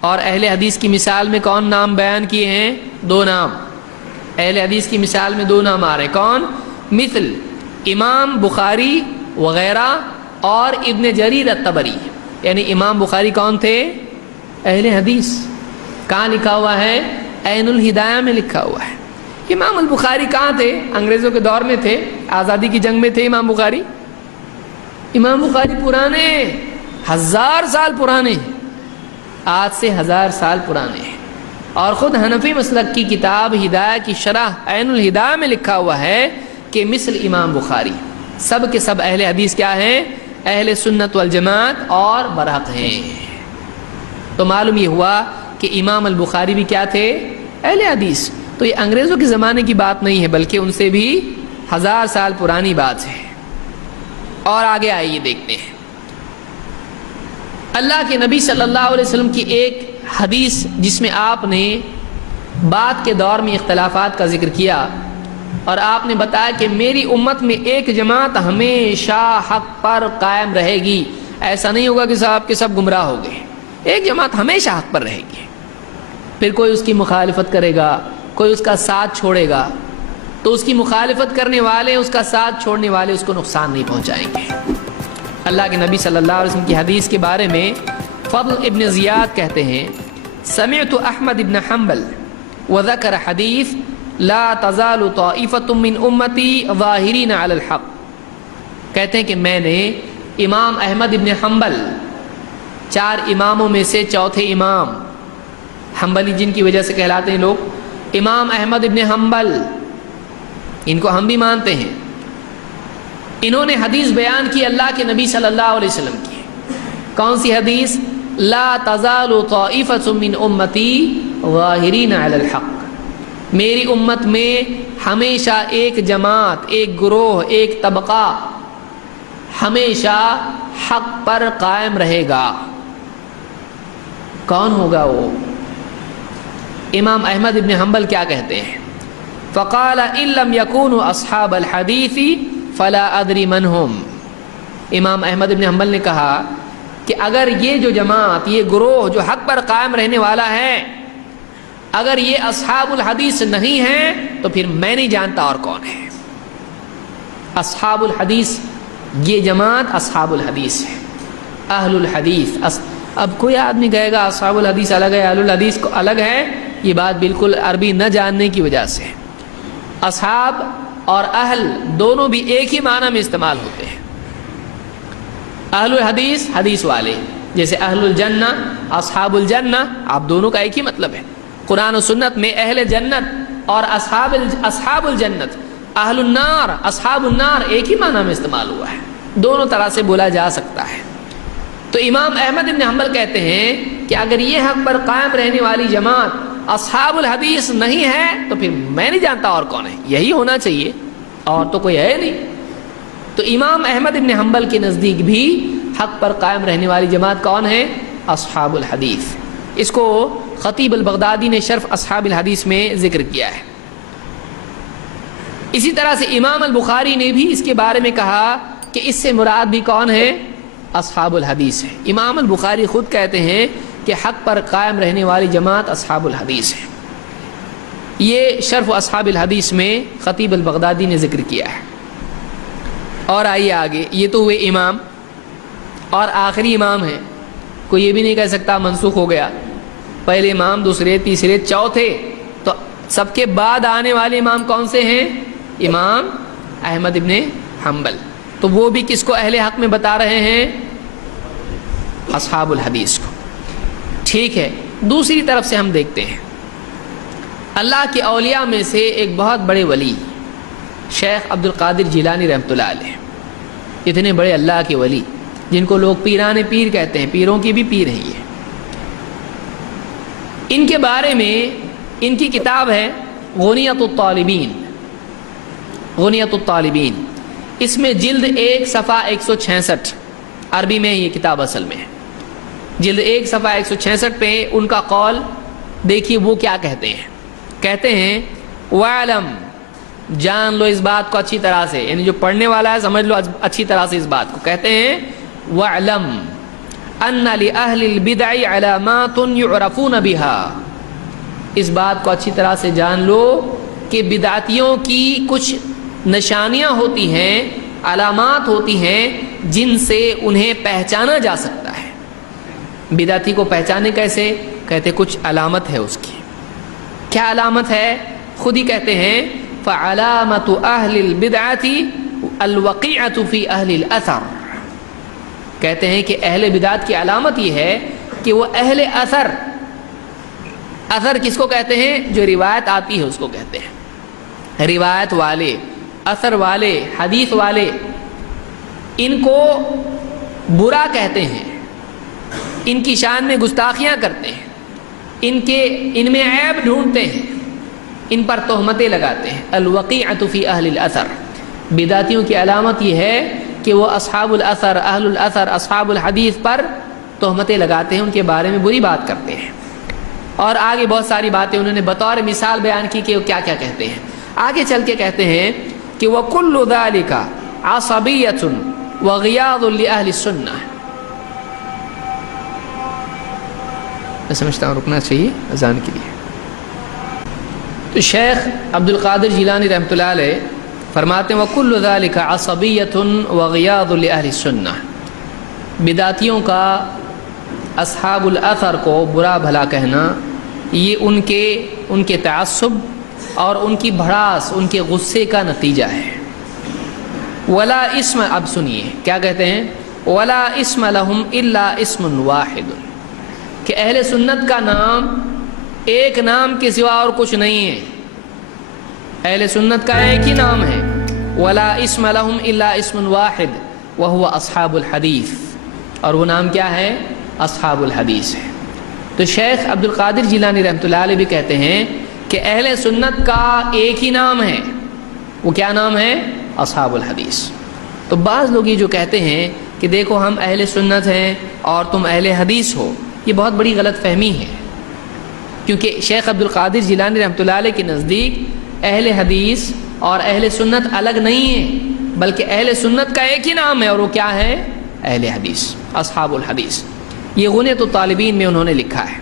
اور اہل حدیث کی مثال میں کون نام بیان کیے ہیں؟ دو نام. اہل حدیث کی مثال میں دو نام آ رہے ہیں. کون؟ مثل امام بخاری وغیرہ اور ابن جریر الطبری. یعنی امام بخاری کون تھے؟ اہل حدیث. کہاں لکھا ہوا ہے؟ عین الہدایہ میں لکھا ہوا ہے. امام البخاری کہاں تھے؟ انگریزوں کے دور میں تھے، آزادی کی جنگ میں تھے امام بخاری. امام بخاری پرانے 1000 سال پرانے ہیں، آج سے 1000 سال پرانے ہیں. اور خود حنفی مسلک کی کتاب ہدایہ کی شرح عین الہدایہ میں لکھا ہوا ہے کہ مثل امام بخاری سب کے سب اہل حدیث کیا ہیں؟ اہل سنت والجماعت اور برحق ہیں. تو معلوم یہ ہوا کہ امام البخاری بھی کیا تھے؟ اہل حدیث. تو یہ انگریزوں کے زمانے کی بات نہیں ہے، بلکہ ان سے بھی 1000 سال پرانی بات ہے. اور آگے آئیے دیکھتے ہیں اللہ کے نبی صلی اللہ علیہ وسلم کی ایک حدیث جس میں آپ نے بعد کے دور میں اختلافات کا ذکر کیا، اور آپ نے بتایا کہ میری امت میں ایک جماعت ہمیشہ حق پر قائم رہے گی. ایسا نہیں ہوگا کہ صاحب کے سب گمراہ ہو گئے. ایک جماعت ہمیشہ حق پر رہے گی. پھر کوئی اس کی مخالفت کرے گا، کوئی اس کا ساتھ چھوڑے گا، تو اس کی مخالفت کرنے والے، اس کا ساتھ چھوڑنے والے اس کو نقصان نہیں پہنچائیں گے. اللہ کے نبی صلی اللہ علیہ وسلم کی حدیث کے بارے میں فضل ابن زیاد کہتے ہیں سمعت احمد ابن حنبل وذکر حدیث لا تزال طائفة من امتی ظاہرین علی الحق. کہتے ہیں کہ میں نے امام احمد ابن حنبل، 4 اماموں میں سے چوتھے امام، حنبلی جن کی وجہ سے کہلاتے ہیں لوگ، امام احمد ابن حنبل، ان کو ہم بھی مانتے ہیں. انہوں نے حدیث بیان کی اللہ کے نبی صلی اللہ علیہ وسلم کی. کون سی حدیث؟ لا تزال طائفة من امتی ظاہرین علی الحق. میری امت میں ہمیشہ ایک جماعت، ایک گروہ، ایک طبقہ ہمیشہ حق پر قائم رہے گا. کون ہوگا وہ؟ امام احمد ابن حنبل کیا کہتے ہیں؟ فقال ان لم يكونوا اصحاب الحديث فلا ادري من هم. امام احمد ابن حنبل نے کہا کہ اگر یہ جو جماعت، یہ گروہ جو حق پر قائم رہنے والا ہے، اگر یہ اصحاب الحدیث نہیں ہیں تو پھر میں نہیں جانتا اور کون ہے. اصحاب الحدیث، یہ جماعت اصحاب الحدیث ہے، اہل الحدیث. اب کوئی آدمی کہے گا اصحاب الحدیث الگ ہے، اہل الحدیث کو الگ ہے، یہ بات بالکل عربی نہ جاننے کی وجہ سے. اصحاب اور اہل دونوں بھی ایک ہی معنی میں استعمال ہوتے ہیں. اہل الحدیث حدیث والے، جیسے اہل الجنہ اصحاب الجنہ، آپ دونوں کا ایک ہی مطلب ہے. قرآن و سنت میں اہل جنت اور اصحاب الجنت، اہل النار اصحاب النار ایک ہی معنی میں استعمال ہوا ہے. دونوں طرح سے بولا جا سکتا ہے. تو امام احمد بن حنبل کہتے ہیں کہ اگر یہ حق پر قائم رہنے والی جماعت اصحاب الحدیث نہیں ہے تو پھر میں نہیں جانتا اور کون ہے. یہی ہونا چاہیے، اور تو کوئی ہے نہیں. تو امام احمد بن حنبل کے نزدیک بھی حق پر قائم رہنے والی جماعت کون ہے؟ اصحاب الحدیث. اس کو خطیب البغدادی نے شرف اصحاب الحدیث میں ذکر کیا ہے. اسی طرح سے امام البخاری نے بھی اس کے بارے میں کہا کہ اس سے مراد بھی کون ہے؟ اصحاب الحدیث ہے. امام البخاری خود کہتے ہیں کہ حق پر قائم رہنے والی جماعت اصحاب الحدیث ہے. یہ شرف اصحاب الحدیث میں خطیب البغدادی نے ذکر کیا ہے. اور آئیے آگے. یہ تو ہوئے امام، اور آخری امام ہیں. کوئی یہ بھی نہیں کہہ سکتا منسوخ ہو گیا. پہلے امام، دوسرے، تیسرے، چوتھے. تو سب کے بعد آنے والے امام کون سے ہیں؟ امام احمد ابن حنبل. تو وہ بھی کس کو اہل حق میں بتا رہے ہیں؟ اصحاب الحدیث کو. ٹھیک ہے. دوسری طرف سے ہم دیکھتے ہیں اللہ کے اولیاء میں سے ایک بہت بڑے ولی شیخ عبد القادر جیلانی رحمۃ اللہ علیہ. اتنے بڑے اللہ کے ولی جن کو لوگ پیران پیر کہتے ہیں، پیروں کی بھی پیر ہیں یہ. ان کے بارے میں ان کی کتاب ہے غنیۃ الطالبین. غنیۃ الطالبین، اس میں جلد 1 صفحہ 166، عربی میں یہ کتاب اصل میں ہے. جلد 1 صفحہ 166 پہ ان کا قول دیکھیے وہ کیا کہتے ہیں. کہتے ہیں وَعْلَمْ، جان لو اس بات کو اچھی طرح سے، یعنی جو پڑھنے والا ہے سمجھ لو اچھی طرح سے اس بات کو. کہتے ہیں وَعْلَمْ ان لأہل البدع علامات یعرفون بها، اس بات کو اچھی طرح سے جان لو کہ بدعتیوں کی کچھ نشانیاں ہوتی ہیں، علامات ہوتی ہیں جن سے انہیں پہچانا جا سکتا ہے۔ بدعتی کو پہچانے کیسے؟ کہتے کچھ علامت ہے اس کی۔ کیا علامت ہے؟ خود ہی کہتے ہیں فعلامت اہل البدعۃ الوقیعۃ فی اہل الاثر، کہتے ہیں کہ اہل بدعت کی علامت یہ ہے کہ وہ اہل اثر، اثر کس کو کہتے ہیں؟ جو روایت آتی ہے اس کو کہتے ہیں، روایت والے، اثر والے، حدیث والے، ان کو برا کہتے ہیں، ان کی شان میں گستاخیاں کرتے ہیں، ان میں عیب ڈھونڈتے ہیں، ان پر تہمتیں لگاتے ہیں۔ الوقیعۃ فی اہل الاثر، بدعتیوں کی علامت یہ ہے کہ وہ اصحاب الاثر، اہل الاثر، اصحاب الحدیث پر تہمتیں لگاتے ہیں، ان کے بارے میں بری بات کرتے ہیں۔ اور آگے بہت ساری باتیں انہوں نے بطور مثال بیان کی کہ وہ کیا کیا کہتے ہیں۔ آگے چل کے کہتے ہیں کہ وَكُلُّ ذَلِكَ عَصَبِيَّةٌ وَغِيَاضٌ لِأَهْلِ السُّنَّةِ، میں سمجھتا ہوں رکنا چاہیے اذان کے لیے۔ تو شیخ عبد القادر جیلانی رحمۃ اللہ علیہ فرماتے ہیں وَكُلُّ ذَلِكَ عَصَبِيَّةٌ وَغِيَاضٌ لِأَهْلِ السُّنَّةِ، بدعتیوں کا اصحاب الاثر کو برا بھلا کہنا یہ ان کے تعصب اور ان کی بھڑاس، ان کے غصے کا نتیجہ ہے۔ ولا اسم، اب سنیے کیا کہتے ہیں، ولا اسم لہم الا اسم واحد، کہ اہل سنت کا نام ایک نام کے سوا اور کچھ نہیں ہے، اہل سنت کا ایک ہی نام ہے، ولا اسم لہم الا اسم واحد وہو اصحاب الحدیث، اور وہ نام کیا ہے؟ اصحاب الحدیث ہے۔ تو شیخ عبد القادر جیلانی رحمۃ اللہ علیہ بھی کہتے ہیں کہ اہل سنت کا ایک ہی نام ہے، وہ کیا نام ہے؟ اصحاب الحدیث۔ تو بعض لوگ یہ جو کہتے ہیں کہ دیکھو ہم اہل سنت ہیں اور تم اہل حدیث ہو، یہ بہت بڑی غلط فہمی ہے، کیونکہ شیخ عبد القادر جیلانی رحمۃ اللہ علیہ کے نزدیک اہل حدیث اور اہل سنت الگ نہیں ہیں، بلکہ اہل سنت کا ایک ہی نام ہے، اور وہ کیا ہے؟ اہل حدیث، اصحاب الحدیث۔ یہ غنیۃ الطالبین میں انہوں نے لکھا ہے۔